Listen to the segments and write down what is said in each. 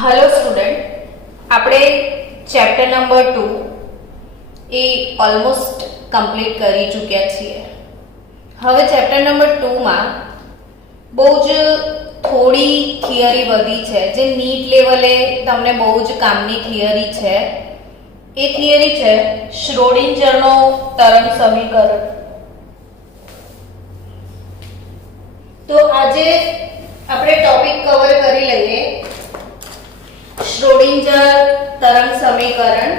Hello student, આપણે chapter number 2 એ almost complete કરી ચૂક્યા છીએ. હવે ચેપ્ટર નંબર 2 માં બહુ જ થોડી થિયરી વધી છે, જે નીટ લેવલે તમને બહુ જ કામની થિયરી છે. એ થિયરી છે શ્રોડિંજરનો તરંગ સમીકરણ. તો આજે આપણે ટોપિક કવર કરી લઈએ શ્રોડિંજર તરંગ સમીકરણ.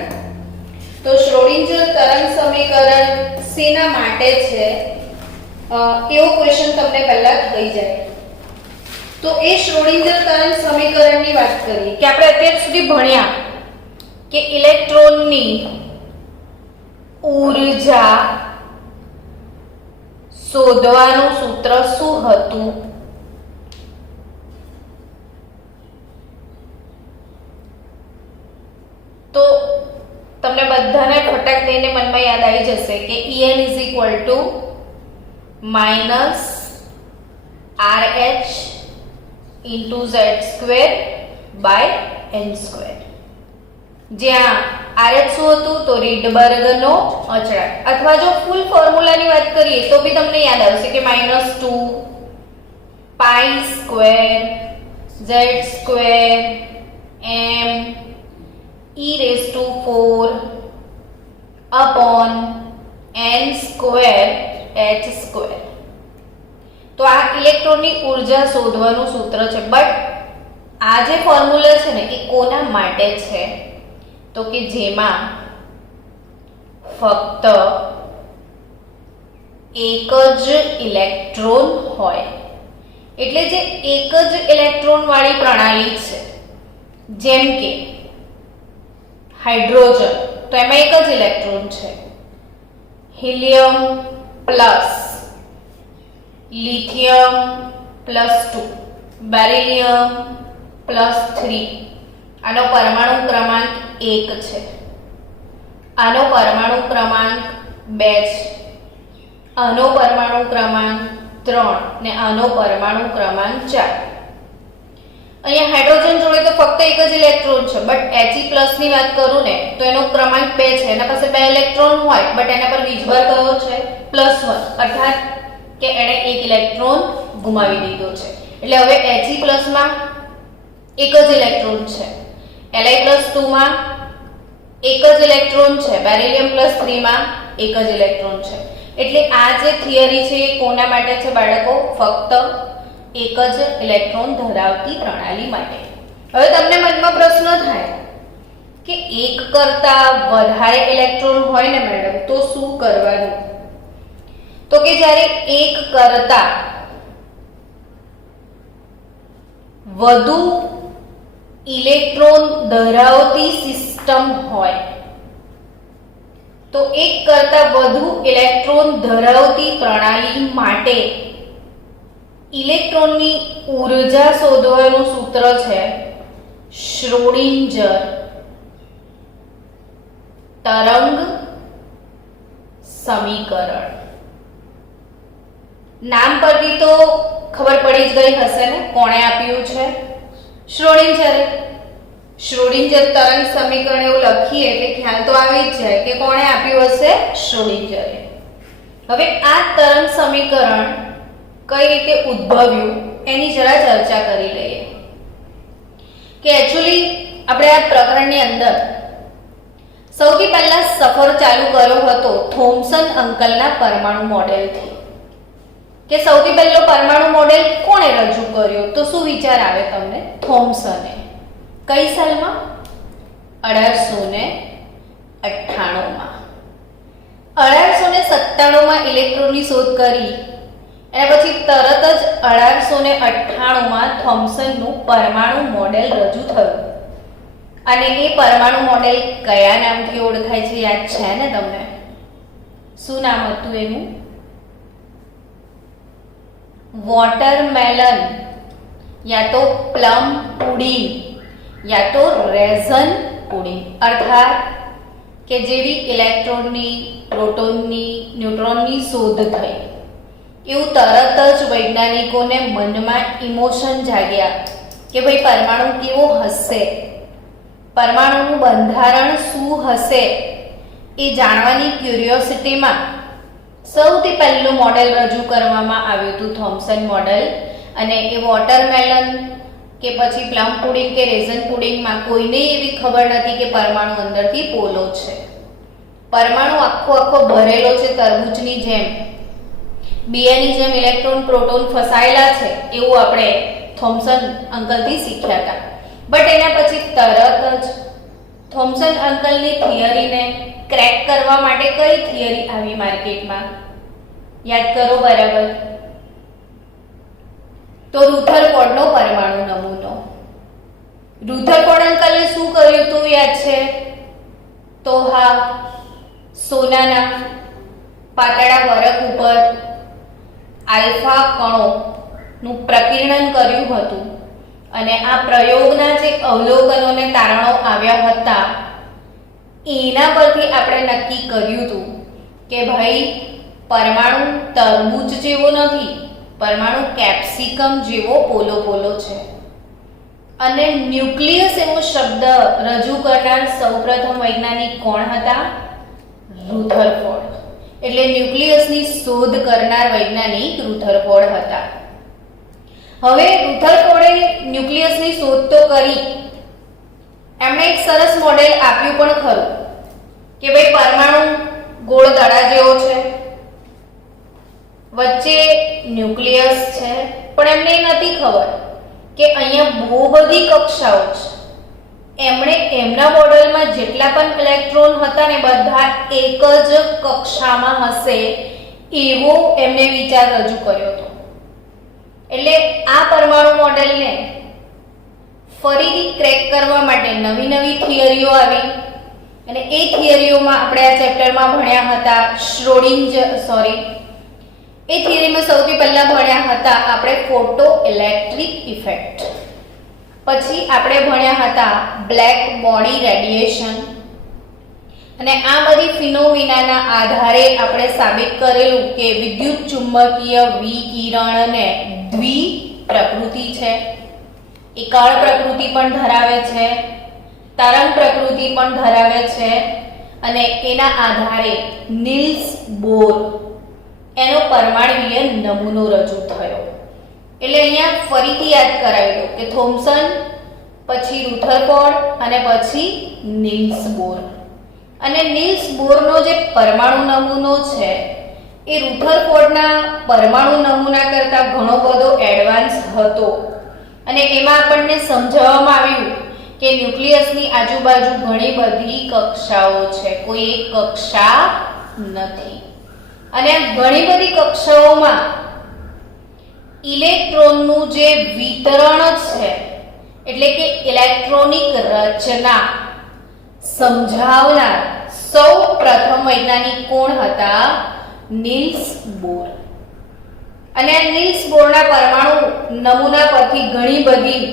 તો શ્રોડિંજર તરંગ સમીકરણ શેના માટે છે એવો ક્વેશ્ચન તમને પહેલા થઈ જાય. તો એ શ્રોડિંજર તરંગ સમીકરણની વાત કરીએ કે આપણે અત્યાર સુધી ભણ્યા કે ઇલેક્ટ્રોનની ઊર્જા શોધવાનું સૂત્ર શું હતું. તો તમને બધાને ફટાક દઈને મનમાં યાદ આવી જશે કે En = -RH × Z²/n². જ્યાં RH શું હતું તો રીડબર્ગનો અચળાંક, અથવા જો ફૂલ ફોર્મ્યુલાની વાત કરીએ તો બી તમને યાદ આવશે કે -2 π² Z² m e⁴ n²h². તો આ ઇલેક્ટ્રોનની ઊર્જા શોધવાનું સૂત્ર છે. બટ આ જે ફોર્મ્યુલા છે ને એ કોના માટે છે તો કે જેમાં ફક્ત એક જ ઇલેક્ટ્રોન હોય. એટલે જે એક જ ઇલેક્ટ્રોન વાળી પ્રણાલી છે, જેમ કે હાઇડ્રોજન, તો એમાં એક જ ઇલેક્ટ્રોન છે. Helium plus, lithium +2, beryllium +3. આનો પરમાણુ ક્રમાંક 1 છે, આનો પરમાણુ ક્રમાંક 2 છે, આનો પરમાણુ ક્રમાંક 3 ને આનો પરમાણુ ક્રમાંક 4. અહીંયા હાઇડ્રોજન જોડે તો ફક્ત એક જ ઇલેક્ટ્રોન છે, બટ He+ ની વાત કરું ને તો એનો ક્રમાંક 2 છે. એના પાસે 2 ઇલેક્ટ્રોન હોય, બટ એના પર વીજભાર કયો છે +1, અર્થાત કે એણે એક ઇલેક્ટ્રોન ગુમાવી દીધો છે. એટલે હવે He+ માં એક જ ઇલેક્ટ્રોન છે, Li+2 માં એક જ ઇલેક્ટ્રોન છે, બેરિલિયમ +3 માં એક જ ઇલેક્ટ્રોન છે. એટલે આ જે થિયરી છે એ કોના માટે છે બાળકો? ફક્ત એક જ ઇલેક્ટ્રોન ધરાવતી પ્રણાલી માટે. હવે તમને મનમાં પ્રશ્ન થાય કે એક કરતા વધારે ઇલેક્ટ્રોન હોય ને મેડમ તો શું કરવાનું? તો કે જ્યારે એક કરતા વધુ ઇલેક્ટ્રોન ધરાવતી સિસ્ટમ હોય, તો એક કરતા વધુ ઇલેક્ટ્રોન ધરાવતી પ્રણાલી માટે ઇલેક્ટ્રોનની ઊર્જા શોધવાનું સૂત્ર છે શ્રોડિંજર તરંગ સમીકરણ. નામ પરથી તો ખબર પડી જ ગઈ હશે ને કોણે આપ્યું છે? શ્રોડિંજરે. શ્રોડિંજર તરંગ સમીકરણ એવું લખીએ એટલે ખ્યાલ તો આવી જ જાય કે કોણે આપ્યું હશે? શ્રોડિંજરે. હવે આ તરંગ સમીકરણ કઈ રીતે ઉદ્ભવ્યું એની જરા ચર્ચા કરી લઈએ. કે એક્ચ્યુઅલી આપણે આ પ્રકરણની અંદર સૌથી પહેલા સફર ચાલુ કર્યો હતો થોમ્સન અંકલના પરમાણુ મોડેલથી. કે સૌથી પહેલો પરમાણુ મોડેલ કોણે રજૂ કર્યો? તો શું વિચાર આવે તમને? થોમ્સને. કઈ સાલમાં? 1898 માં. 1897 માં ઇલેક્ટ્રોનની શોધ કરી. એના પછી તરત જ 1898 માં થોમ્સનનું પરમાણુ મોડેલ રજૂ થયું. અને એ પરમાણુ મોડેલ કયા નામથી ઓળખાય છે યાદ છે ને તમને? શું નામ હતું એનું? વોટરમેલન, યા તો પ્લમ પુડિંગ, યા તો રેઝન પુડિંગ. અર્થાત કે જેવી ઇલેક્ટ્રોનની, પ્રોટોનની, ન્યુટ્રોનની શોધ થઈ એવું તરત જ વૈજ્ઞાનિકોને મનમાં ઇમોશન જાગ્યા કે ભાઈ પરમાણુ કેવો હશે, પરમાણુનું બંધારણ શું હશે એ જાણવાની ક્યુરિયોસિટીમાં સૌથી પહેલું મોડેલ રજૂ કરવામાં આવ્યું હતું થોમ્સન મોડેલ. અને એ વોટરમેલન કે પછી પ્લમ પુડિંગ કે રેઝન પુડિંગમાં કોઈને એવી ખબર નથી કે પરમાણુ અંદરથી પોલો છે. પરમાણુ આખો ભરેલો છે તરબૂચની જેમ, બીયાની જેમ ઇલેક્ટ્રોન પ્રોટોન ફસાયેલા છે એવું આપણે થોમ્સન અંકલથી શીખ્યા હતા. બટ એના પછી તરત જ થોમ્સન અંકલની થિયરીને ક્રેક કરવા માટે કઈ થિયરી આવી માર્કેટમાં? યાદ કરો બરાબર. તો રુથરફોર્ડનો પરમાણુ નમૂનો. રુથરફોર્ડ અંકલે શું કર્યું હતું યાદ છે? તો હા, સોનાના પાતળા વરખ ઉપર આલ્ફા કણોનું પ્રકીર્ણન કર્યું હતું અને આ પ્રયોગના જે અવલોકનોને તારણો આવ્યા હતા એના પરથી આપણે નક્કી કર્યું હતું કે ભાઈ પરમાણુ તરબૂચ જેવો નથી, પરમાણુ કેપ્સિકમ જેવો પોલો છે. અને ન્યુક્લિયસ એવો શબ્દ રજૂ કરનાર સૌપ્રથમ વૈજ્ઞાનિક કોણ હતા? રુથરફોર્ડ. એટલે ન્યુક્લિયસની શોધ કરનાર વૈજ્ઞાનિક રુથરફોર્ડ હતા. હવે રુથરફોર્ડે ન્યુક્લિયસની શોધ તો કરી, એમણે એક સરસ મોડેલ આપ્યું પણ ખરું કે ભાઈ પરમાણુ ગોળ દડા જેવો છે, વચ્ચે ન્યુક્લિયસ છે, પણ એમને નથી ખબર કે અહીંયા બહુ બધી કક્ષાઓ છે. એમણે એમના મોડેલમાં જેટલા પણ ઇલેક્ટ્રોન હતા ને બધા એક જ કક્ષામાં હશે એવો એમને વિચાર રજૂ કર્યો હતો. એટલે આ પરમાણુ મોડેલને ફરીથી ક્રેક કરવા માટે નવી થિયરીઓ આવી અને એ થિયરીઓમાં આપણે આ ચેપ્ટરમાં ભણ્યા હતા એ થિયરીમાં સૌથી પહેલા ભણ્યા હતા આપણે ફોટો ઇલેક્ટ્રિક ઇફેક્ટ. પછી આપણે ભણ્યા હતા બ્લેક બોડી રેડિયેશન. અને આ બધી ફિનોમિનાના આધારે આપણે સાબિત કરેલું કે વિદ્યુત ચુંબકીય વિકિરણને દ્વિ પ્રકૃતિ છે. એ કણ પ્રકૃતિ પણ ધરાવે છે, તરંગ પ્રકૃતિ પણ ધરાવે છે. અને એના આધારે નીલ્સ બોર એનો પરમાણુય નમૂનો રજૂ થયો. એટલે અહીંયા ફરીથી યાદ કરાવી દો કે થોમ્સન, પછી રુથરફોર્ડ અને પછી નીલ્સ બોર. અને નીલ્સ બોરનો જે પરમાણુ નમૂનો છે એ રુથરફોર્ડના પરમાણુ નમૂના કરતાં ઘણો બધો એડવાન્સ હતો. અને એમાં આપણને સમજાવવામાં આવ્યું કે ન્યુક્લિયસની આજુબાજુ ઘણી બધી કક્ષાઓ છે, કોઈ એક કક્ષા નથી. અને આ ઘણી બધી કક્ષાઓમાં ઇલેક્ટ્રોનનું જે વિતરણ છે એટલે કે ઇલેક્ટ્રોનિક રચના સમજાવનાર સૌ પ્રથમ વૈજ્ઞાનિક કોણ હતા? નીલ્સ બોર. અને આ નીલ્સ બોરના પરમાણુ નમૂના પરથી ઘણી બધી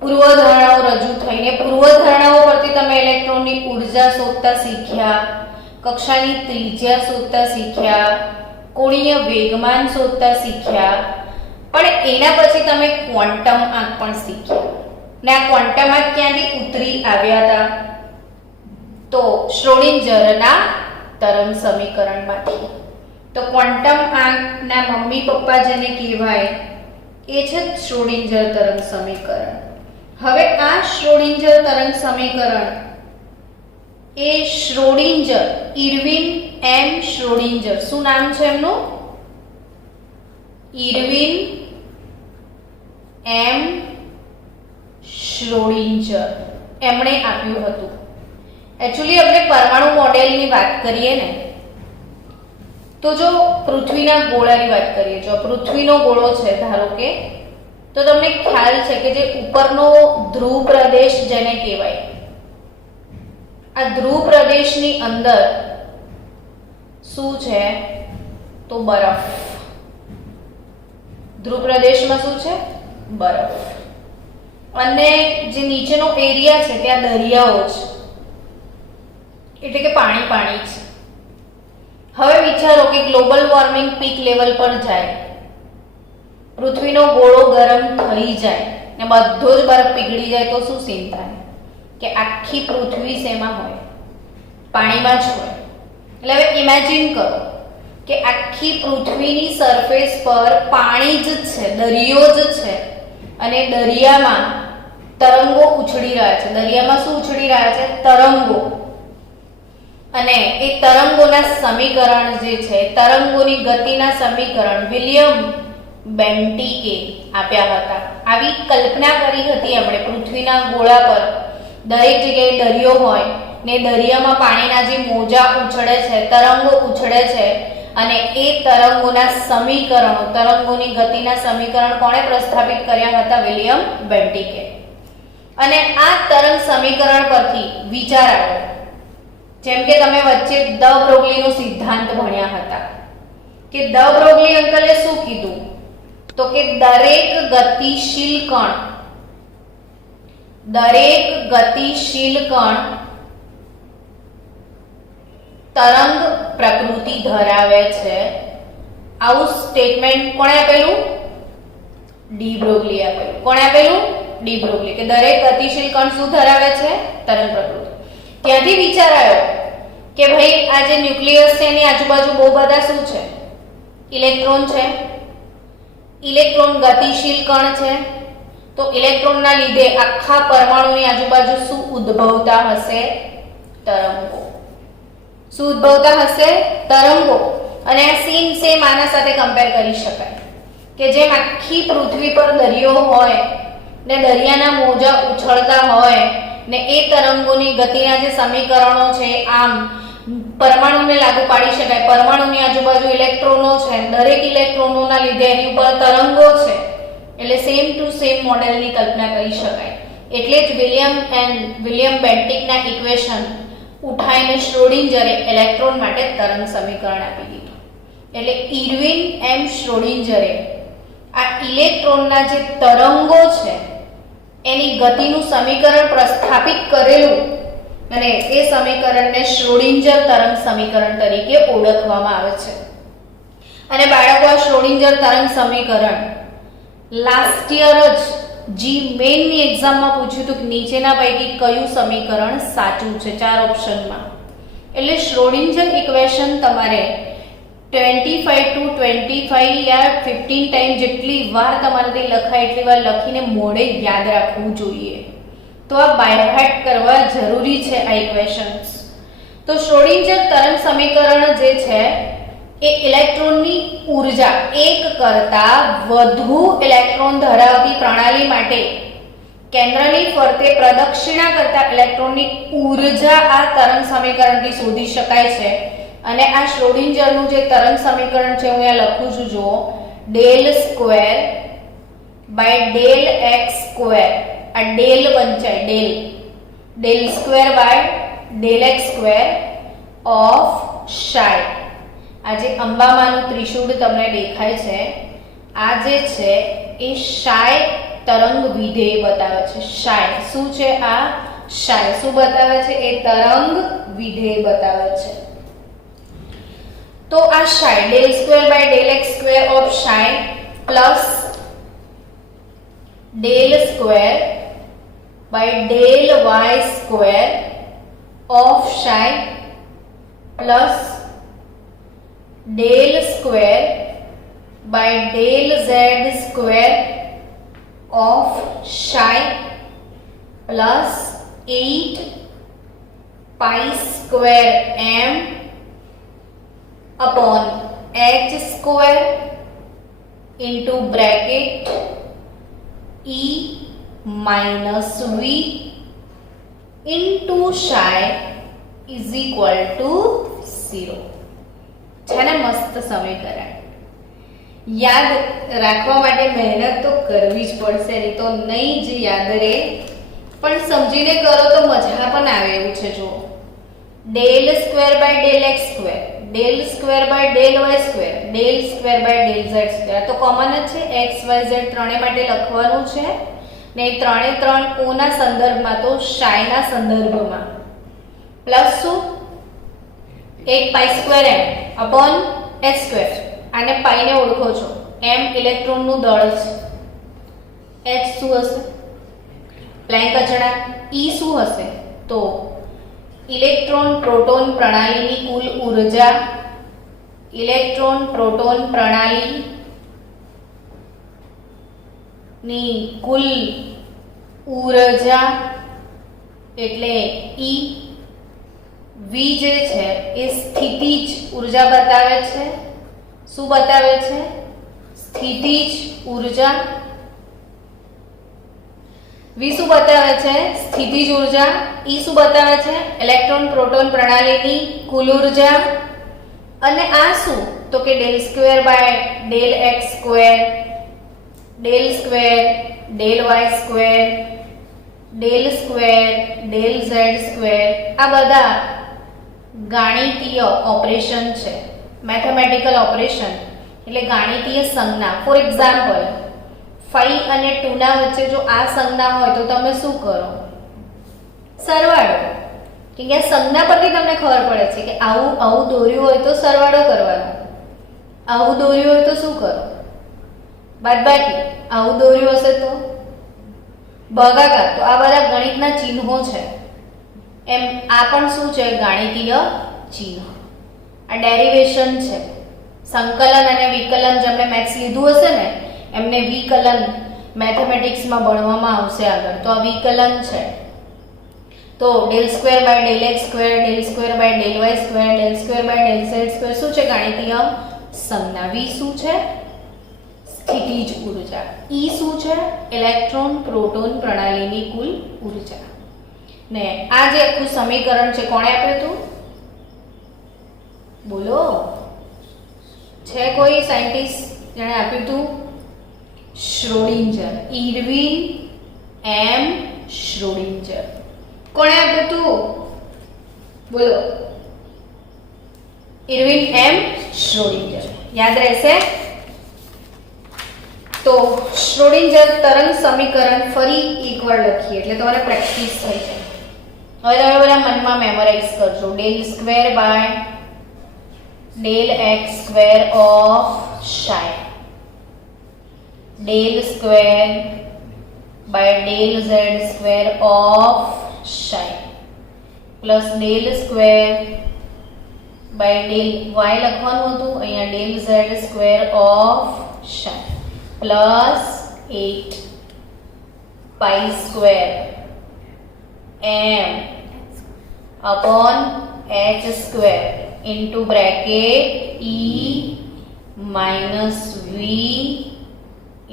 પૂર્વધારણાઓ રજૂ થઈને પૂર્વધારણાઓ પરથી તમે ઇલેક્ટ્રોનની ઊર્જા શોધતા શીખ્યા, કક્ષાની ત્રિજ્યા શોધતા શીખ્યા, કોણીય વેગમાન શોધતા શીખ્યા. પણ એના પછી તમે ક્વોન્ટમ આંક પણ શીખ્યા. ને આ ક્વોન્ટમ આંક ક્યાંથી ઉતરી આવ્યા હતા? તો શ્રોડિંજરના તરંગ સમીકરણમાંથી. તો ક્વોન્ટમ આંકના મમ્મી પપ્પા જેને કહેવાય એ છે શ્રોડિંજર તરંગ સમીકરણ. હવે આ શ્રોડિંજર તરંગ સમીકરણ એ શ્રોડિંજર, ઇરવિન એમ શ્રોડિંજર, શું નામ છે એમનું? ઇરવિન એમ શ્રોડિંજર, એમણે આપ્યું હતું. એકચ્યુઅલી આપણે પરમાણુ મોડેલની વાત કરીએ ને તો જો પૃથ્વીના ગોળાની વાત કરીએ, જો પૃથ્વીનો ગોળો છે ધારો કે, તો તમને ખ્યાલ છે કે જે ઉપરનો ધ્રુવ પ્રદેશ જેને કહેવાય, આ ધ્રુવ પ્રદેશની અંદર શું છે? તો બરફ. ધ્રુવ પ્રદેશમાં શું છે? બરફ. અને જે નીચેનો એરિયા છે ત્યાં દરિયાઓ છે, એટલે કે પાણી છે. હવે વિચારો કે ગ્લોબલ વોર્મિંગ પીક લેવલ પર જાય, પૃથ્વીનો ગોળો ગરમ થઈ જાય ને બધો જ બરફ પીગળી જાય તો શું સીન થાય કે આખી પૃથ્વી શેમાં હોય? પાણીમાં જ હોય. એટલે હવે ઇમેજિન કરો કે આખી પૃથ્વીની સરફેસ પર પાણી જ છે, દરિયો જ છે, અને દરિયામાં તરંગો ઉછળી રહ્યા છે. દરિયામાં શું ઉછળી રહ્યા છે? તરંગો. અને એ તરંગોના સમીકરણ જે છે, તરંગોની ગતિના સમીકરણ વિલિયમ બેન્ટીકે આપ્યા હતા. આવી કલ્પના કરી હતી આપણે પૃથ્વીના ગોળા પર દરેક જગ્યાએ દરિયો હોય ને દરિયામાં પાણીના જે મોજા ઉછળે છે, તરંગો ઉછળે છે, અને એ તરંગોના સમીકરણો, તરંગોની ગતિના સમીકરણ કોણે પ્રસ્થાપિત કર્યા હતા? વિલિયમ બેન્ટીકે. અને આ તરંગ સમીકરણ પરથી વિચાર આવ્યો, જેમ કે તમે વચ્ચે દ બ્રોગલીનો સિદ્ધાંત ભણ્યા હતા કે દ બ્રોગલી અંકલે શું કીધું? તો કે દરેક ગતિશીલ કણ તરંગ પ્રકૃતિ ધરાવે છે. આવું સ્ટેટમેન્ટ કોણે આપેલું? ડી બ્રોગલી આપેલું. કોણે આપેલું? De Broglie. કે દરેક ગતિશીલ કણ શું ધરાવે છે? તરંગ પ્રકૃતિ. ત્યાંથી વિચાર આવ્યો કે ભાઈ આ જે ન્યુક્લિયસ છે એની આજુબાજુ બહુ બધા શું છે? ઇલેક્ટ્રોન છે. ઇલેક્ટ્રોન ગતિશીલ કણ છે, તો ઇલેક્ટ્રોનના લીધે આખા પરમાણુની આજુબાજુ શું ઉદ્ભવતા હશે? તરંગો. શું ઉદ્ભવતા હશે? તરંગો. અને આ સેમ આના સાથે કમ્પેર કરી શકાય કે જેમ આખી પૃથ્વી પર દરિયો હોય ને દરિયાના મોજા ઉછળતા હોય ને એ તરંગોની ગતિના જે સમીકરણો છે આમ પરમાણુને લાગુ પાડી શકાય. પરમાણુની આજુબાજુ ઇલેક્ટ્રોનો છે, દરેક ઇલેક્ટ્રોનોના લીધે એની ઉપર તરંગો છે. એટલે સેમ ટુ સેમ મોડેલની કલ્પના કરી શકાય. એટલે જ વિલિયમ બેન્ટિકના ઇક્વેશન ઉઠાઈને શ્રોડિંજરે ઇલેક્ટ્રોન માટે તરંગ સમીકરણ આપી દીધું. એટલે ઇર્વિન એમ શ્રોડિંજરે આ ઇલેક્ટ્રોનના જે તરંગો છે એની ગતિનું સમીકરણ પ્રસ્થાપિત કરેલું, અને એ સમીકરણને શ્રોડિંજર તરંગ સમીકરણ તરીકે ઓળખવામાં આવે છે. અને બાળકો, આ શ્રોડિંજર તરંગ સમીકરણ લાસ્ટ યર જ જી મેઇનની એક્ઝામમાં પૂછ્યું હતું કે નીચેના પૈકી કયું સમીકરણ સાચું છે 4 ઓપ્શનમાં. એટલે શ્રોડિંજર ઇક્વેશન તમારે 25 to 25 યા 15 ટાઈમ જેટલી વાર તમારાથી લખાય એટલી વાર લખીને મોઢે યાદ રાખવું જોઈએ. તો આ બાય હાર્ટ કરવા જરૂરી છે આ ઇક્વેશન્સ. તો શ્રોડિંજર તરંગ સમીકરણ જે છે એ ઇલેક્ટ્રોનની ઊર્જા, એક કરતા વધુ ઇલેક્ટ્રોન ધરાવતી પ્રણાલી માટે કેન્દ્રની ફરતે પ્રદક્ષિણા કરતા ઇલેક્ટ્રોનની ઊર્જા આ તરંગ સમીકરણથી શોધી શકાય છે. અને આ શ્રોડિંજરનું જે તરંગ સમીકરણ છે હું અહીંયા લખું છું, જુઓ, del square by del x square. આ ડેલ વંચાય, del square by del x square of psi. આ જે અંબામાનું ત્રિશૂળ તમને દેખાય છે, આ જે છે એ શાય તરંગ વિધેય બતાવે છે. શાય શું છે? આ શાય શું બતાવે છે? એ તરંગ વિધેય બતાવે છે. તો આ psi del square by del x square of psi plus del square by del Y square of psi plus del square by del Z square of psi plus 8 pi square M upon h square into bracket e minus v into psi is equal to 0. છે ને મસ્ત સમીકરણ. યાદ રાખવા માટે મહેનત તો કરવી જ પડશે, નહીં તો નહીં જ યાદ રહે. પણ સમજીને કરો તો મજા પણ આવે એવું છે. જો del square by del x square, del square by del Y square, del square by del Z square, તો કોમન જ છે. એક્સ વાય ઝેડ ત્રણે માટે લખવાનું છે ને ત્રણે ત્રણ કોના સંદર્ભમાં? તો શાયના સંદર્ભમાં. પ્લસ શું? 1 pi square m upon h square. આને પાઈને ઓળખો છો, એમ ઇલેક્ટ્રોનનું દળ છે. H શું હશે? પ્લેન્ક અચળાંક. E શું હશે? તો ઇલેક્ટ્રોન પ્રોટોન પ્રણાલીની કુલ ઊર્જા, ઇલેક્ટ્રોન પ્રોટોન પ્રણાલીની કુલ ઊર્જા એટલે E. V જે છે એ સ્થિતિજ ઊર્જા બતાવે છે. શું બતાવે છે? સ્થિતિજ ઊર્જા. V શું બતાવે છે? સ્થિતિજ ઊર્જા. E શું બતાવે છે? ઇલેક્ટ્રોન પ્રોટોન પ્રણાલીની કુલ ઊર્જા. અને આ શું? તો કે del square by del x square, del square, del y square, del square, del z square. આ બધા ગાણિતીય ઓપરેશન છે. મેથેમેટિકલ ઓપરેશન એટલે ગાણિતીય સંજ્ઞા. ફોર એક્ઝામ્પલ 5 અને 2 ના વચ્ચે જો આ સંજ્ઞા હોય તો તમે શું કરો? સરવાળો. કેમ કે આ સંજ્ઞા પરથી તમને ખબર પડે છે કે આવું આવું દોર્યું હોય તો સરવાળો કરવાનો, આવું દોર્યું હોય તો શું કરો? બાદબાકી. આવું દોર્યું હશે તો ભાગાકાર. તો આ બધા ગણિતના ચિહ્નો છે. એમ આ પણ શું છે? ગાણિતીય ચિહ્ન. આ ડેરિવેશન છે. સંકલન અને વિકલન જેમણે મેથ્સ લીધું હશે ને એમને વિકલન મેથેમેટિક્સમાં ભણવામાં આવશે આગળ. તો આ વિકલન છે. તો del square by del x square, del square by del y square, del square by del z square શું છે? ગાણિતીય સંજ્ઞા. V શું છે? સ્થિતિજ ઊર્જા. E શું છે? ઇલેક્ટ્રોન પ્રોટોન પ્રણાલીની કુલ ઊર્જા. ને આ જે આખું સમીકરણ છે કોણે આપ્યું હતું? બોલો, છે કોઈ સાયન્ટિસ્ટ જેણે આપ્યું હતું? શ્રોડિંજર. ઇરવિન એમ શ્રોડિંજર. કોણે આપ્યું હતું? બોલો, ઇરવિન એમ શ્રોડિંજર. યાદ રહેશે? તો શ્રોડિંજર તરંગ સમીકરણ ફરી એકવાર લખીએ એટલે તમારે પ્રેક્ટિસ થઈ જાય. હવે તમે બધા મનમાં મેમોરાઇઝ કરજો. del square by del x square of psi, del square by del z square of psi plus del square by del y લખવાનું હતું અહીંયા del z square of psi plus 8 pi square m upon h square into bracket e minus v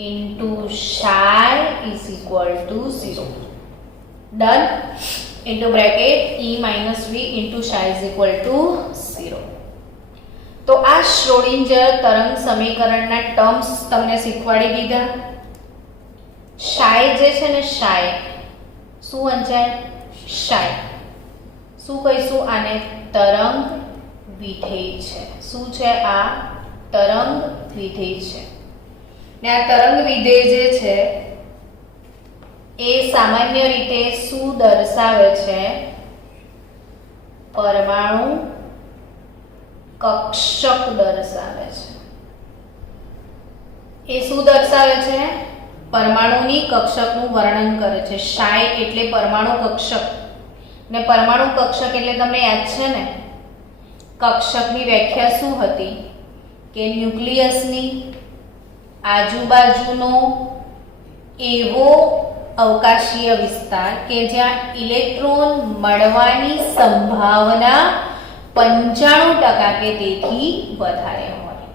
into psi is equal to 0. Done? Into bracket e minus v into psi is equal to 0. તો આ Schrodinger તરંગ સમીકરણના terms તમને શીખવાડી દીધા. psi જે છે ને psi શું વંચાય? psi શું કહીશું આને? તરંગ વિધેય છે. શું છે આ? તરંગ વિધેય છે. ને આ તરંગ વિધેય જે છે એ સામાન્ય રીતે શું દર્શાવે છે? પરમાણુ કક્ષક દર્શાવે છે. એ શું દર્શાવે છે? પરમાણુની કક્ષકનું વર્ણન કરે છે. psi એટલે પરમાણુ કક્ષક. ને પરમાણુ કક્ષક એટલે તમને યાદ છે ને કક્ષકની વ્યાખ્યા શું હતી? કે ન્યુક્લિયસની આજુબાજુનો એવો અવકાશીય વિસ્તાર કે જ્યાં ઇલેક્ટ્રોન મળવાની સંભાવના 95% કે તેથી વધારે હોય.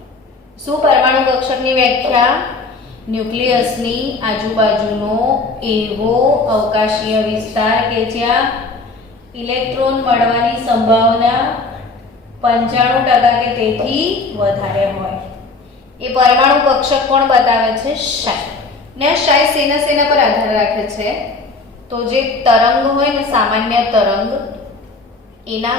શું પરમાણુ કક્ષકની વ્યાખ્યા? ન્યુક્લિયસની આજુબાજુનો એવો અવકાશીય વિસ્તાર કે જ્યાં ઇલેક્ટ્રોન મળવાની સંભાવના 95% કે તેથી વધારે હોય. એ પરમાણુ કક્ષક કોણ બતાવે છે? psi. ને psi શેના પર આધાર રાખે છે? તો જે તરંગ હોય ને સામાન્ય તરંગ એના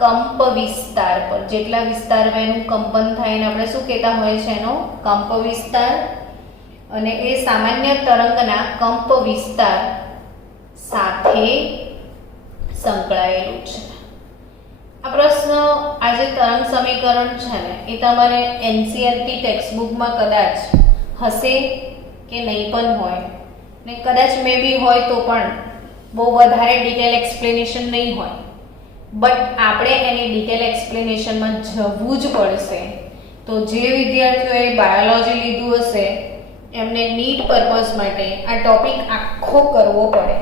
કંપ વિસ્તાર પર, જેટલા વિસ્તારમાં એનું કંપન થાય એને આપણે શું કહેતા હોય છે? એનો કંપ વિસ્તાર. અને એ સામાન્ય તરંગના કંપ વિસ્તાર સાથે સંકળાયેલું છે. આ પ્રશ્ન આ જે તરંગ સમીકરણ છે ને એ તમારે NCERT ટેક્સ્ટબુકમાં કદાચ હશે કે નહીં પણ હોય. ને કદાચ મે બી હોય તો પણ બહુ વધારે ડિટેલ એક્સપ્લેનેશન નહીં હોય, બટ આપણે એની ડિટેલ એક્સપ્લેનેશનમાં જવું જ પડશે. તો જે વિદ્યાર્થીઓએ બાયોલોજી લીધું હશે એમને નીટ પર્પઝ માટે આ ટોપિક આખો કરવો પડે.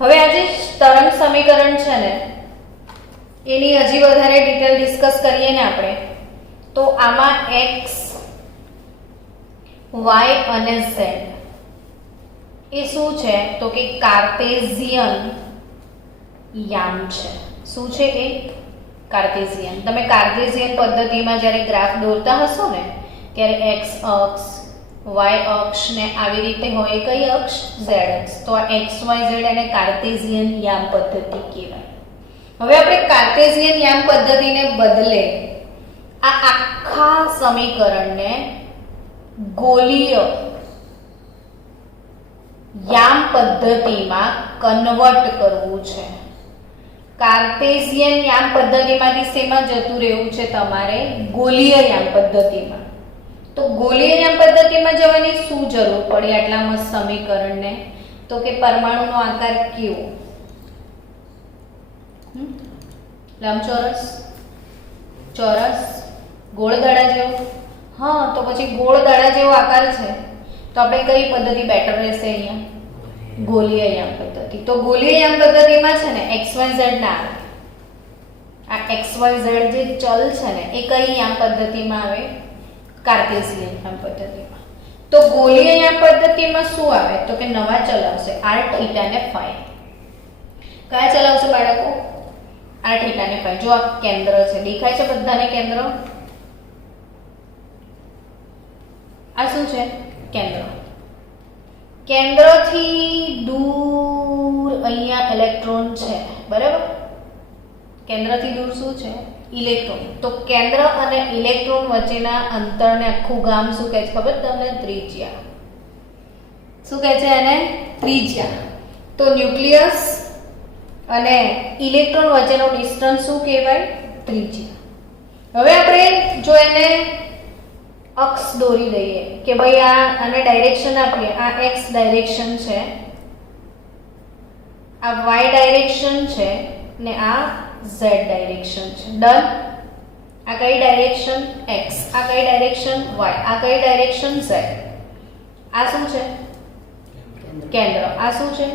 હવે આ જે તરંગ સમીકરણ છે ને એની હજી વધારે ડિટેલ ડિસ્કસ કરીએ ને આપણે, તો આમાં x, y અને z એ શું છે તો કે કાર્ટેશિયન યામ છે. શું છે એ? કાર્ટેશિયન. તમે કાર્ટેશિયન પદ્ધતિમાં જ્યારે ગ્રાફ દોરતા હશો ને ત્યારે x અક્ષ, y અક્ષ ને આવી રીતે હોય. કઈ અક્ષ? z અક્ષ. તો આ x y z એને કાર્ટેશિયન યામ પદ્ધતિ કહેવાય. હવે આપણે કાર્ટેશિયન યામ પદ્ધતિને બદલે આ આખા સમીકરણને ગોલીય યામ પદ્ધતિમાં કન્વર્ટ કરવું છે. કાર્ટેશિયન યામ પદ્ધતિમાંથી શેમાં જતું રહેવું છે તમારે? ગોલીય યામ પદ્ધતિમાં. તો ગોલીય યામ પદ્ધતિમાં જવાની શું જરૂર પડી આટલા મસ્ત સમીકરણને? તો કે પરમાણુનો આકાર કેવો? લંબચોરસ, ચોરસ, ગોળ દડા જેવો? હા, તો પછી ગોળ દડા જેવો આકાર છે તો આપણે કઈ પદ્ધતિ બેટર રહેશે અહીંયા? ગોલીય યામ પદ્ધતિ. તો ગોલીય યામ પદ્ધતિમાં છે ને xyz ના આવે. આ xyz જે ચલ છે ને એ કઈ યામ પદ્ધતિમાં આવે? કાર્ટેશિયન યામ પદ્ધતિમાં. તો ગોલીય યામ પદ્ધતિમાં શું આવે તો કે નવા ચલ આવશે r θ અને phi. કયા ચલ આવશે બાળકો? r θ અને phi. જો આ કેન્દ્ર છે, દેખાય છે બધાને કેન્દ્ર? આ શું છે? કેન્દ્ર. કેન્દ્રથી દૂર અહીંયા ઇલેક્ટ્રોન છે, બરાબર? કેન્દ્રથી દૂર શું છે? ઇલેક્ટ્રોન. તો કેન્દ્ર અને ઇલેક્ટ્રોન વચ્ચેના અંતરને આખું ગામ શું કહે છે ખબર તમને? ત્રિજ્યા. શું કહે છે એને? ત્રિજ્યા. તો ન્યુક્લિયસ અને ઇલેક્ટ્રોન વચ્ચેનો ડિસ્ટન્સ શું કહેવાય? ત્રિજ્યા. હવે આપણે જો એને અક્ષ દોરી દઈએ કે ભાઈ આને ડાયરેક્શન આપીએ, આ x ડાયરેક્શન છે, આ y ડાયરેક્શન છે ને આ z ડાયરેક્શન છે. ડન. આ કઈ ડાયરેક્શન? x. આ કઈ ડાયરેક્શન? y. આ કઈ ડાયરેક્શન? z. આ શું છે? કેન્દ્ર. આ શું છે?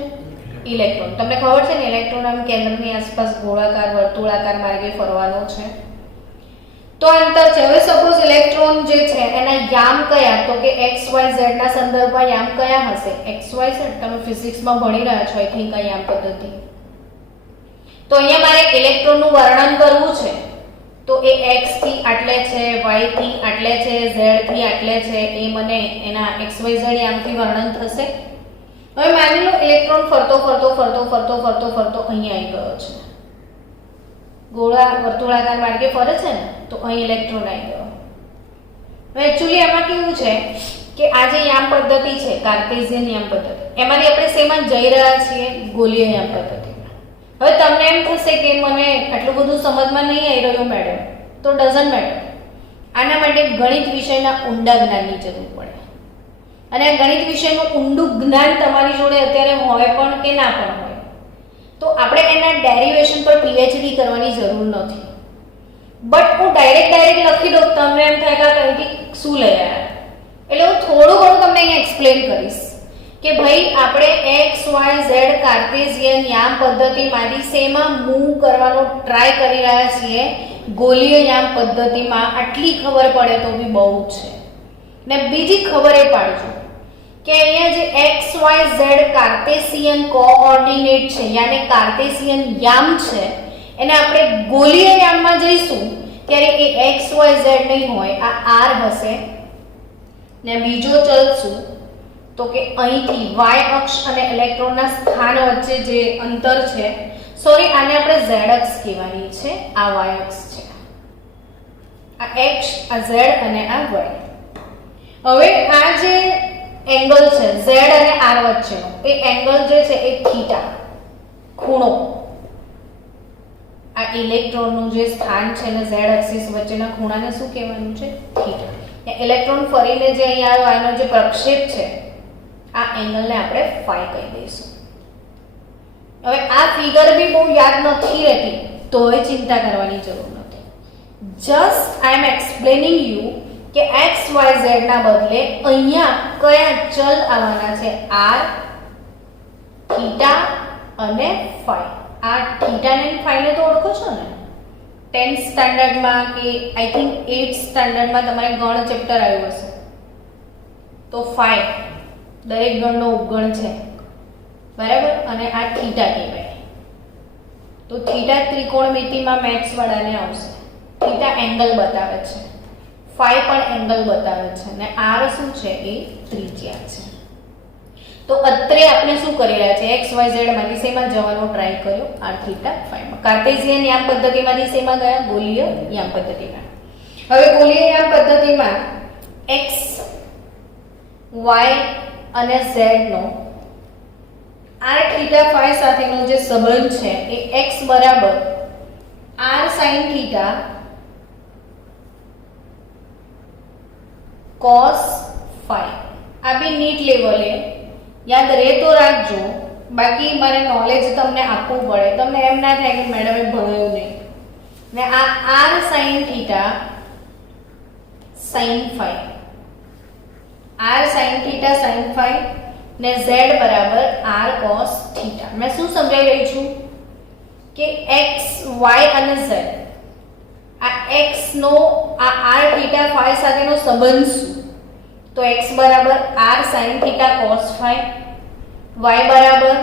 ઇલેક્ટ્રોન. તમને ખબર છે ને ઇલેક્ટ્રોન આમ કેન્દ્રની આસપાસ ગોળાકાર વર્તુળાકાર માર્ગે ફરવાનો છે. તો અંતર છે. હવે સપોઝ ઇલેક્ટ્રોન જે છે એના યામ કયા? તો કે x y z ના સંદર્ભમાં યામ કયા હશે? x y z. તમે ફિઝિક્સમાં ભણી રહ્યા છો આઈ થિંક આ યામ પદ્ધતિ. તો અહીંયા મારે ઇલેક્ટ્રોનનું વર્ણન કરવું છે તો એ x થી આટલે છે, y થી આટલે છે, z થી આટલે છે, એ મને એના x y z યામથી વર્ણન થશે. હવે માની લો ઇલેક્ટ્રોન ફરતો ફરતો ફરતો ફરતો ફરતો ફરતો અહીંયા આવી ગયો છે. ગોળા વર્તુળાકાર માર્ગે ફરે છે ને તો અહીં ઇલેક્ટ્રોન આવી ગયો. હવે એક્ચ્યુઅલી આમાં કેવું છે કે આ જે યામ પદ્ધતિ છે કાર્ટેશિયન યામ પદ્ધતિ, એમાંથી આપણે શેમાં જઈ રહ્યા છીએ? ગોલીય યામ પદ્ધતિમાં. હવે તમને એમ થશે કે મને આટલું બધું સમજમાં નહીં આવી રહ્યું મેડમ, તો ડઝન્ટ મેટર. આના માટે ગણિત વિષયના ઊંડા જ્ઞાનની જરૂર પડે અને આ ગણિત વિષયનું ઊંડું જ્ઞાન તમારી જોડે અત્યારે હોય પણ કે ના પણ હોય તો આપણે એના ડેરિવેશન પર પીએચડી કરવાની જરૂર નથી. બટ હું ડાયરેક્ટ લખી દઉં, તમને એમ થાય કે અહીંથી શું લઈ આવ્યા, એટલે હું થોડું ઘણું તમને અહીંયા એક્સપ્લેન કરીશ કે ભાઈ આપણે x y z કાર્ટેશિયન યામ પદ્ધતિમાંથી શેમાં મૂવ કરવાનો ટ્રાય કરી રહ્યા છીએ? ગોલીય યામ પદ્ધતિમાં. આટલી ખબર પડે તો બી બહુ છે. ને બીજી ખબર એ પાડજો કે અહીંયા જે x y z Cartesian coordinate છે યાને કાર્ટેશિયન યામ છે એને આપણે ગોલીય યામમાં જઈશું ત્યારે એ x y z નહીં હોય, આ r હશે. ને બીજો ચલ શું તો કે અહીંથી y અક્ષ અને ઇલેક્ટ્રોનના સ્થાન વચ્ચે જે અંતર છે, સોરી આને આપણે z અક્ષ કહેવાની છે, આ y અક્ષ છે, આ x, આ z અને આ y. હવે આ જે એંગલ છે z અને r વચ્ચેનો એ એંગલ જે છે એ થીટા ખૂણો, આ ઇલેક્ટ્રોનનું જે સ્થાન છે ને z એક્સિસ વચ્ચેના ખૂણાને શું કહેવાનું છે? થીટા. ઇલેક્ટ્રોન ફરીને જે અહીંયા આવ્યો આનો જે પ્રક્ષેપ છે આ એંગલને આપણે ફાઈ કહી દઈશું. હવે આ ફિગર બી બહુ યાદ નથી રહેતી તોય ચિંતા કરવાની જરૂર નથી. જસ્ટ આઈ એમ એક્સપ્લેનિંગ યુ કે એક્સ વાય ઝેડ ના બદલે અહીંયા કયા ચલ આવવાના છે, આર, થીટા અને ફાઈ. આ થીટા ને ફાઈ ને તો ઓળખો છો ને, 10th સ્ટાન્ડર્ડમાં કે આઈ થિંક 8th સ્ટાન્ડર્ડમાં તમારે ગણ ચેપ્ટર આવ્યું હશે. તો ફાઈ દરેક ગણનો ઉપગણ છે, બરાબર, અને આ થીટા કહેવાય. તો થીટા ત્રિકોણમિતિમાં મેથ્સ વાળાને આવશે. થીટા એંગલ બતાવે છે, ફાઈ પણ એંગલ બતાવે છે, અને આર શું છે એ ત્રિજ્યા છે. તો અત્રે આપણે શું કરી રહ્યા છે, એક્સ વાય ઝેડ માંથી શેમાં જવાનો ટ્રાય કર્યો, આર થીટા ફાઈમાં. કાર્ટેશિયન યામ પદ્ધતિમાંથી શેમાં ગયા, ગોલીય યામ પદ્ધતિમાં. હવે ગોલીય યામ પદ્ધતિમાં એક્સ વાય અને ઝેડ નો આર થીટા ફાઈ સાથેનો જે સંબંધ છે એ એક્સ બરાબર r sine theta cos phi. આ બી નીટ લેવલે યાદ રહે તો રાખજો, બાકી મારે નોલેજ તમને આપવું પડે. તમને એમ ના થાય કે મેડમે ભણાવ્યું નહીં. ને આ r sin theta sin phi, r sin theta sin phi ને z બરાબર r cos થીટા. મેં શું સમજાવી રહી છું કે x y અને z આ x નો આ r થીટા ફાઈ સાથેનો સંબંધ શું, તો x બરાબર r sin theta cos phi, y બરાબર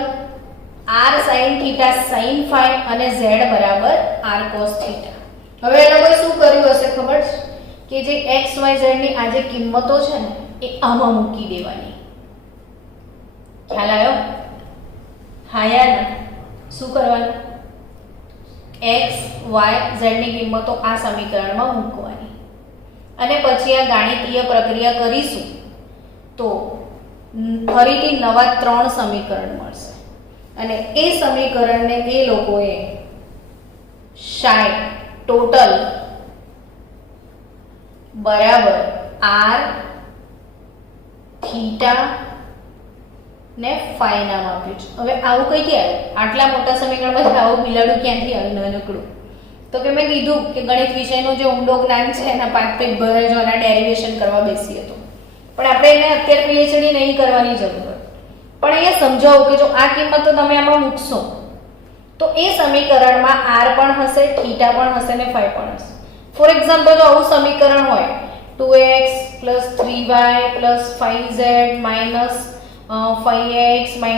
r sin theta sin phi અને z બરાબર r cos થીટા. હવે એ લોકોએ શું કર્યું હશે ખબર છે કે જે x y z ની આ જે કિંમતો છે ને એ આમાં મૂકી દેવાની. ખ્યાલ આવ્યો? હા યાર, શું કરવાનું, x y z ની કિંમતો આ સમીકરણમાં મૂકવાની અને પછી આ ગાણિતીય પ્રક્રિયા કરીશું તો ફરીથી નવા 3 સમીકરણ મળશે અને એ સમીકરણને એ લોકોએ ટોટલ બરાબર r થીટા ને ફાઈ નામ આપ્યું છે. હવે આવું કઈ કે આટલા મોટા સમીકરણમાં આવું બિલાડું ક્યાંથી આવ્યું નાનકડું? તો કે મેં કીધું કે ગણિત વિષયનો જે ઊંડો જ્ઞાન છે એના 5 પેજ ભરે જો આના ડેરિવેશન કરવા બેસી હતો, પણ આપણે એને અત્યારે પીએચડી નહીં કરવાની જરૂર. પણ અહીંયા સમજાવું કે જો આ કિંમત તો તમે આમાં મૂકશો તો એ સમીકરણમાં r પણ હશે, થીટા પણ હશે ને ફાઈ પણ હશે. ફોર એક્ઝામ્પલ જો આવું સમીકરણ હોય 2x 3y 5z 5x y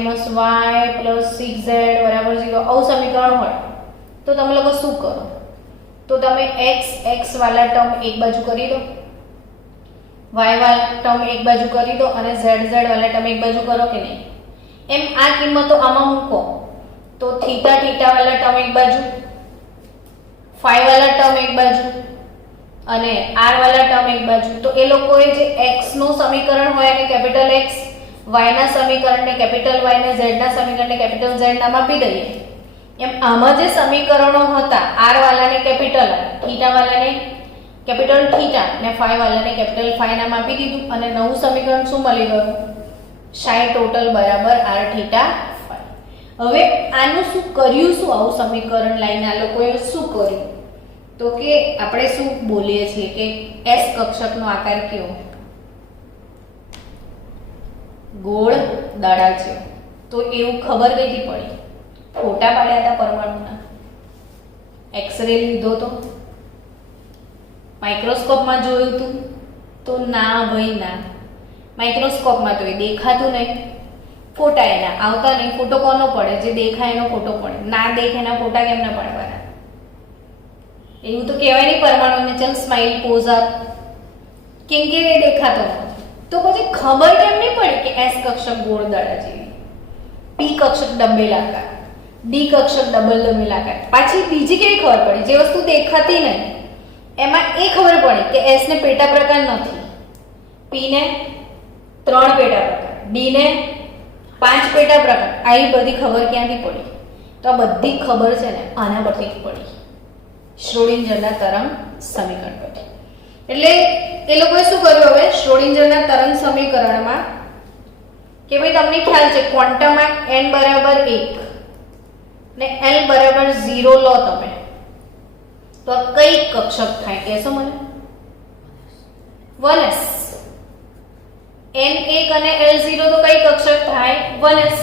6z બરાબર 0 આવું સમીકરણ હોય તો તમે લોકો શું કરો, તો તમે x વાળા ટર્મ એક બાજુ કરી દો, y વાળા ટર્મ એક બાજુ કરી દો અને z વાળા ટર્મ એક બાજુ કરો કે નહીં. એમ આ કિંમતો આમાં મૂકો તો થીટા વાળા ટર્મ એક બાજુ, ફાઈ વાળા ટર્મ એક બાજુ અને r વાળા ટર્મ એક બાજુ. તો એ લોકોએ જે x નું સમીકરણ હોય અને કેપિટલ x, y ના સમીકરણને કેપિટલ y ને z ના સમીકરણને કેપિટલ z નામ આપી દઈએ. એમ આમાં જે સમીકરણો હતા r વાળાને કેપિટલ r, થીટા વાળાને કેપિટલ થીટા ને ફાઈ વાળાને કેપિટલ ફાઈ નામ આપી દીધું અને નવું સમીકરણ શું મળી ગયું, સાઈ ટોટલ બરાબર r થીટા ફાઈ. હવે આનું શું કર્યું, શું આવું સમીકરણ લઈને આ લોકોએ શું કર્યું, તો કે આપણે શું બોલીએ છીએ કે s કક્ષકનો આકાર કેવો, ગોળ દડા છે. તો એવું ખબર કઈથી પડી, ફોટા પાડ્યા હતા પરમાણુના, એક્સરે લીધો તો, માઇક્રોસ્કોપમાં જોયું હતું તો ના ભાઈ ના, માઇક્રોસ્કોપમાં તો એ દેખાતું નહીં, ફોટા એના આવતા નહીં. ફોટો કોનો પડે, જે દેખાય એનો ફોટો પડે, ના દેખાય એના ફોટા કેમ ના પાડવાના? એવું તો કહેવાય નહીં પરમાણુને ચલ સ્માઈલ પોઝ આપ, કેમ કે એ દેખાતો નથી. તો પછી ખબર કેમ નહીં પડી કે એસ કક્ષક ગોળ દડા જેવી, પી કક્ષક ડંબેલાકાર, ડી કક્ષક ડબલ ડંબેલાકાર. પાછી બીજી કેવી ખબર પડી, જે વસ્તુ દેખાતી નહીં એમાં એ ખબર પડી કે એસ ને પેટા પ્રકાર નથી, પી ને 3 પેટા પ્રકાર, ડી ને 5 પેટા પ્રકાર. આવી બધી ખબર ક્યાંથી પડી? તો આ બધી ખબર છે ને આના પરથી જ પડી, શ્રોડિંજરના તરંગ સમીકરણ પરથી. એટલે એ લોકોએ શું કર્યું, હવે શ્રોડિંજરના તરંગ સમીકરણમાં કે ભાઈ તમને ખ્યાલ છે ક્વોન્ટમમાં n બરાબર 1 ને l બરાબર 0 લો તમે, તો આ કઈ કક્ષક થાય કહેશો મને? 1s. n1 અને l0 તો કઈ કક્ષક થાય? 1s.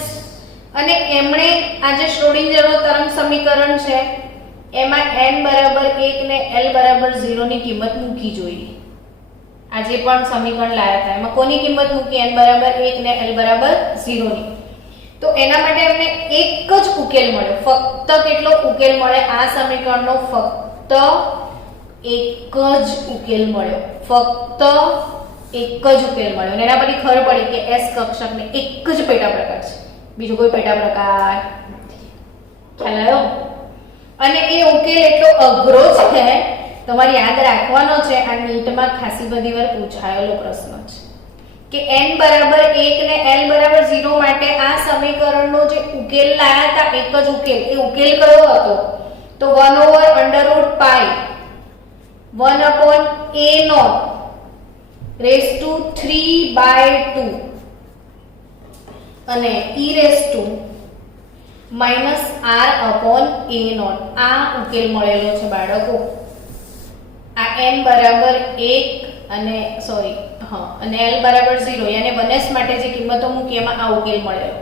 અને એમણે આ જે શ્રોડિંજરનો તરંગ સમીકરણ છે એમાં n બરાબર 1 ને l બરાબર 0 ની કિંમત મૂકી જોઈએ. આ જે પણ સમીકરણ લાયા હતા એમાં કોની કિંમત મૂકી? n બરાબર 1 ને l બરાબર 0 ની. તો એના માટે અમને એક જ ઉકેલ મળ્યો. ફક્ત કેટલો ઉકેલ મળે આ સમીકરણનો? ફક્ત એક જ ઉકેલ મળ્યો. ફક્ત એક જ ઉકેલ મળ્યો. અને એના પરથી ખબર પડી કે s કક્ષકને એક જ પેટા પ્રકાર છે, બીજો કોઈ પેટા પ્રકાર નથી. ખ્યાલ આવ્યો? અને એ ઉકેલ એટલો અઘરો છે, તમારે યાદ રાખવાનો છે. આ નીટમાં ખાસી બધી વાર પૂછાયેલો પ્રશ્ન છે કે n બરાબર 1 ને l બરાબર 0 માટે આ સમીકરણનો જે ઉકેલ લાયા હતા, એક જ ઉકેલ, એ ઉકેલ કયો હતો? તો 1/√π 1/a0 raised to 3/2 અને e⁻r/a0. આ ઉકેલ મળેલો છે બાળકો. આ n બરાબર 1 અને અને l બરાબર 0 યાને 1s માટે જે કિંમતો મૂકી એમાં આ ઉકેલ મળેલો.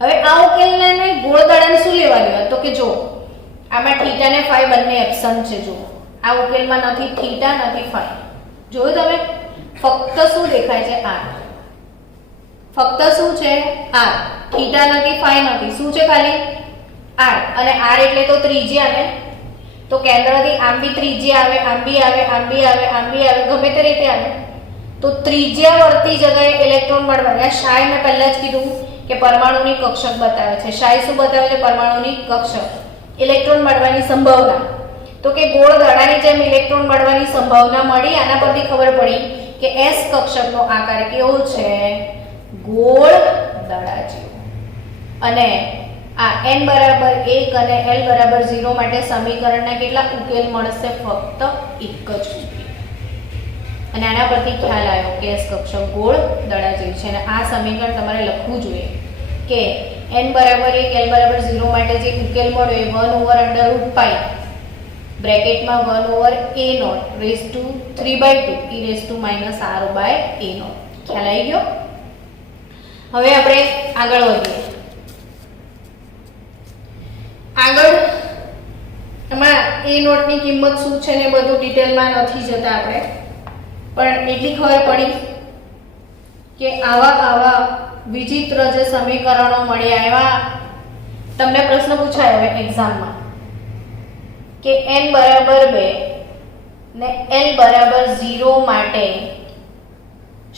હવે આ ઉકેલને ગોળ દળાને શું લેવા દેવા? તો કે જો આમાં થીટા ને ફાઈ બંને એબ્સન્ટ છે. જો આ ઉકેલમાં નથી થીટા નથી ફાઈ. જોયું તમે? ફક્ત શું દેખાય છે? r. ફક્ત શું છે? r. થીટા નથી ફાઈ નથી, શું છે? ખાલી r. અને r એટલે તો ત્રિજ્યા ને, તો કેન્દ્રથી આમ બી ત્રિજ્યા આવે, આમ બી આવે, આમ બી આવે, આમ બી આવે, ગમે તે રીતે આવે. તો ત્રિજ્યાવર્તી જગ્યાએ ઇલેક્ટ્રોન મળવાની. આ શાય મેં પહેલા જ કીધું કે પરમાણુની કક્ષક બતાવે છે. શાય શું બતાવે છે? પરમાણુની કક્ષક. ઇલેક્ટ્રોન મળવાની સંભાવના. તો કે ગોળ દડાની જેમ ઇલેક્ટ્રોન મળવાની સંભાવના મળી. આના પરથી ખબર પડી કે s કક્ષકનો આકાર કેવો છે? ગોળ દડા જેવો. અને આ n બરાબર 1 અને l બરાબર 0 માટે સમીકરણના કેટલા ઉકેલ મળશે? ફક્ત એક જ ઉકેલ. અને આના પરથી ખ્યાલ આવ્યો કે s કક્ષક ગોળ દડા જેવી છે. અને આ સમીકરણ તમારે લખવું જોઈએ કે n બરાબર 1 l બરાબર 0 માટે જે ઉકેલ મળ્યો એ 1/√π બ્રેકેટમાં 1/a0 raised to 3/2 e⁻r/a0. ખ્યાલ આવી ગયો? હવે આપણે આગળ વધીએ. આગળ એમાં a0 ની કિંમત શું છે ને બધું ડિટેલમાં નથી જતા આપણે, પણ એટલી ખબર પડી કે આવા વિચિત્ર જે સમીકરણો મળ્યા એવા તમને પ્રશ્ન પૂછાય હવે એક્ઝામમાં કે n બરાબર 2 ને l બરાબર 0 માટે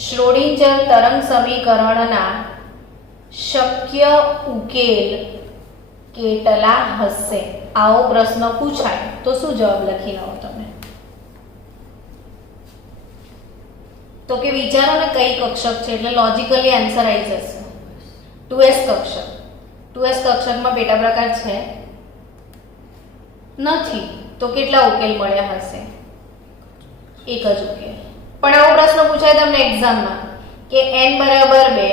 શ્રોડિંજર તરંગ સમીકરણના શક્ય ઉકેલ કેટલા હશે? આવો પ્રશ્ન પૂછાય તો શું જવાબ લખી લો તમે? તો કે વિચારો ને કઈ કક્ષક છે, એટલે લોજિકલી આન્સર આવી જશે 2s કક્ષક. 2s કક્ષકમાં પેટા પ્રકાર છે નથી, તો કેટલા ઉકેલ મળ્યા હશે? એક જ ઉકેલ. પણ આવો પ્રશ્ન પૂછાય તમને એક્ઝામમાં કે n બરાબર 2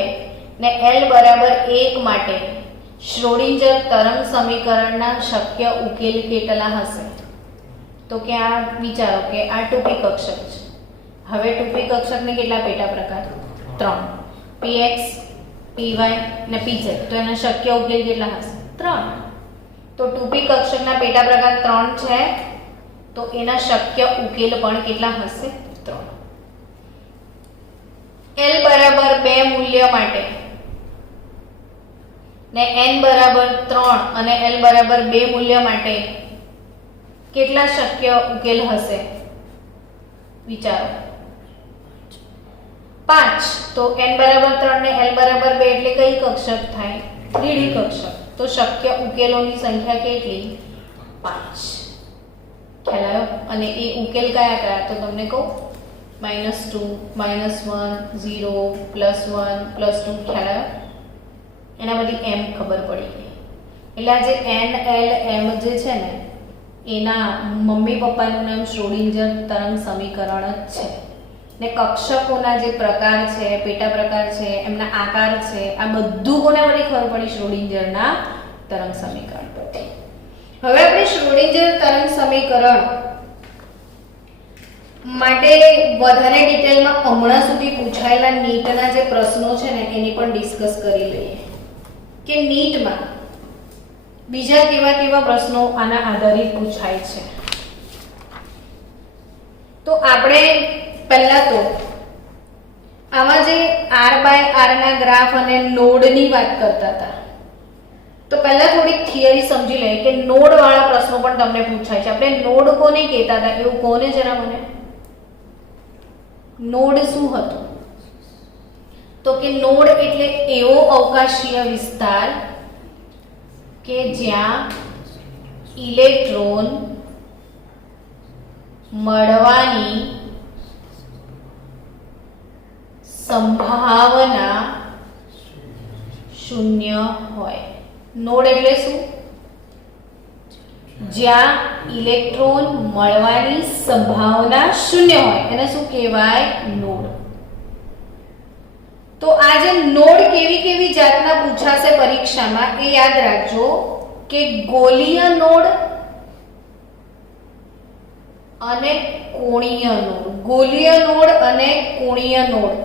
ને l બરાબર 1 માટે શ્રોડિંજર તરંગ સમીકરણના શક્ય ઉકેલ કેટલા હશે? તો કે આ વિચારો કે આ 2p કક્ષક છે. હવે 2p કક્ષકને કેટલા પેટા પ્રકાર? 3. px py ને pz. તો એના શક્ય ઉકેલ કેટલા હશે? 3. તો 2p કક્ષકના પેટા પ્રકાર 3 છે, તો એના શક્ય ઉકેલ પણ કેટલા હશે? 3. l બરાબર 2 મૂલ્ય માટે ને n બરાબર 3 અને l બરાબર 2 મૂલ્ય માટે કેટલા શક્ય ઉકેલ હશે? વિચારો. 5. તો n બરાબર 3 ને l બરાબર 2 એટલે કઈ કક્ષક થાય? 3D કક્ષક. તો શક્ય ઉકેલોની સંખ્યા કેટલી? 5. ખ્યાલ આવ્યો? અને એ ઉકેલ કયા કયા? તો તમને કહું -2 -1 0 +1 +2. ખ્યાલ આવ્યો? એના બધી m ખબર પડી ગઈ. એટલે આ જે n l m જે છે ને એના મમ્મી પપ્પાનું નામ શ્રોડિંજર તરંગ સમીકરણ જ છે. ને કક્ષકોના જે પ્રકાર છે, પેટા પ્રકાર છે, એમના આકાર છે, આ બધું કોને વળી ખબર પડી? શ્રોડિંજરના તરંગ સમીકરણ પરથી. હવે આપણે શ્રોડિંજર તરંગ સમીકરણ માટે વધારે ડિટેલમાં હમણાં સુધી પૂછાયેલા નીટના જે પ્રશ્નો છે ને એની પણ ડિસ્કસ કરી લઈએ કે નીટમાં બીજા કેવા કેવા પ્રશ્નો આના આધારિત પૂછાય છે. તો આપણે પહેલા તો આમાં જે r બાય r ના ગ્રાફ અને નોડની વાત કરતા હતા, તો પહેલા થોડીક થિયરી સમજી લઈએ કે નોડ વાળા પ્રશ્નો પણ તમને પૂછાય છે. આપણે નોડ કોને કહેતા હતા એવું કોને જરા મને? નોડ શું હતું? તો કે નોડ એટલે એવો અવકાશીય વિસ્તાર કે જ્યાં ઇલેક્ટ્રોન મળવાની સંભાવના શૂન્ય હોય. નોડ એટલે શું? જ્યાં ઇલેક્ટ્રોન મળવાની સંભાવના શૂન્ય હોય એને શું કહેવાય? નોડ. તો આ જે નોડ કેવી કેવી જાતના પૂછાશે પરીક્ષામાં એ યાદ રાખજો કે ગોલીય નોડ અને કોણીય નોડ. ગોલીય નોડ અને કોણીય નોડ.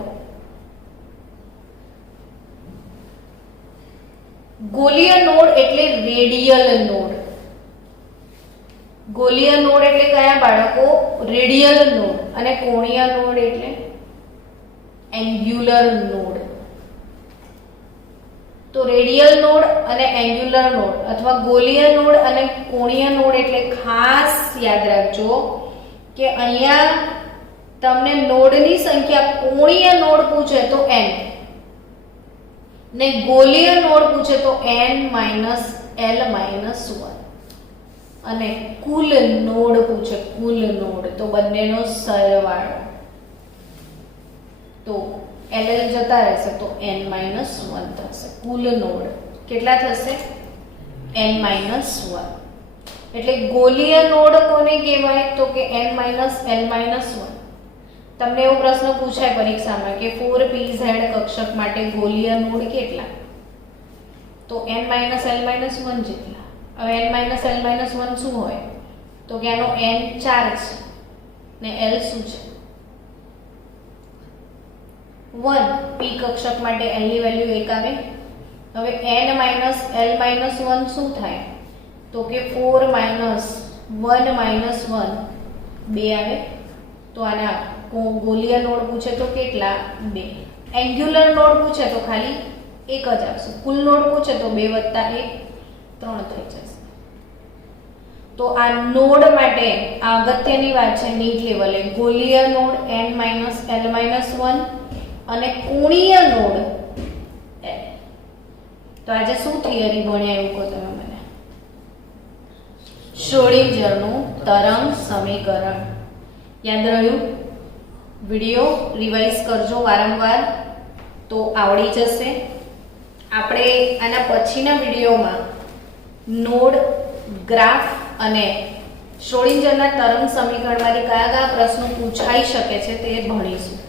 ગોલીય નોડ એટલે રેડિયલ નોડ. ગોલીય નોડ એટલે કયા બાળકો? Radial node. અને કોણીય નોડ એટલે એન્ગ્યુલર નોડ. તો રેડિયલ નોડ અને એન્ગ્યુલર નોડ અથવા ગોલીય નોડ અને કોણીય નોડ એટલે ખાસ યાદ રાખજો કે અહીંયા તમને નોડની સંખ્યા કોણીય નોડ પૂછે તો n ને ગોલીય નોડ પૂછે તો n-l-1 અને કુલ નોડ પૂછે, કુલ નોડ તો બંનેનો સરવાળો. તો LL જતા રહેશે તો n-1 થશે. કુલ નોડ કેટલા થશે? n-1. એટલે ગોલીય નોડ કોને કહેવાય? તો કે n-l-1. તમને એવો પ્રશ્ન પૂછાય પરીક્ષામાં કે 4pz કક્ષક માટે ગોલીય નોડ કેટલા? તો n-l-1 જેટલા. હવે n-l-1 શું હોય? તો કે આનો n 4 છે ને l શું છે? 1. p કક્ષક માટે l ની વેલ્યુ 1 આવે. હવે n-l-1 શું થાય? તો કે 4 - 1 - 1 2 આવે. તો આના ગોલીય નોડ પૂછે તો કેટલા? 2. એન્ગ્યુલર નોડ પૂછે તો ખાલી 1 જ આવશે. કુલ નોડ પૂછે તો 2 + 1 3 થઈ જશે. તો આ નોડ માટે આ અગત્યની વાત છે નીટ લેવલે. ગોલીય નોડ n-l-1 અને કોણીય નોડ l. તો આજે શું થિયરી ભણ્યા એવું કહો તમે મને? શ્રોડિંજરનું તરંગ સમીકરણ. યાદ રહ્યું? વિડિયો રિવાઇઝ કરજો વારંવાર તો આવડી જશે. આપણે આના પછીના વિડિયોમાં નોડ, ગ્રાફ અને શ્રોડિંજરના તરંગ સમીકરણમાંથી કયા કયા પ્રશ્નો પૂછાઈ શકે છે તે ભણીશું.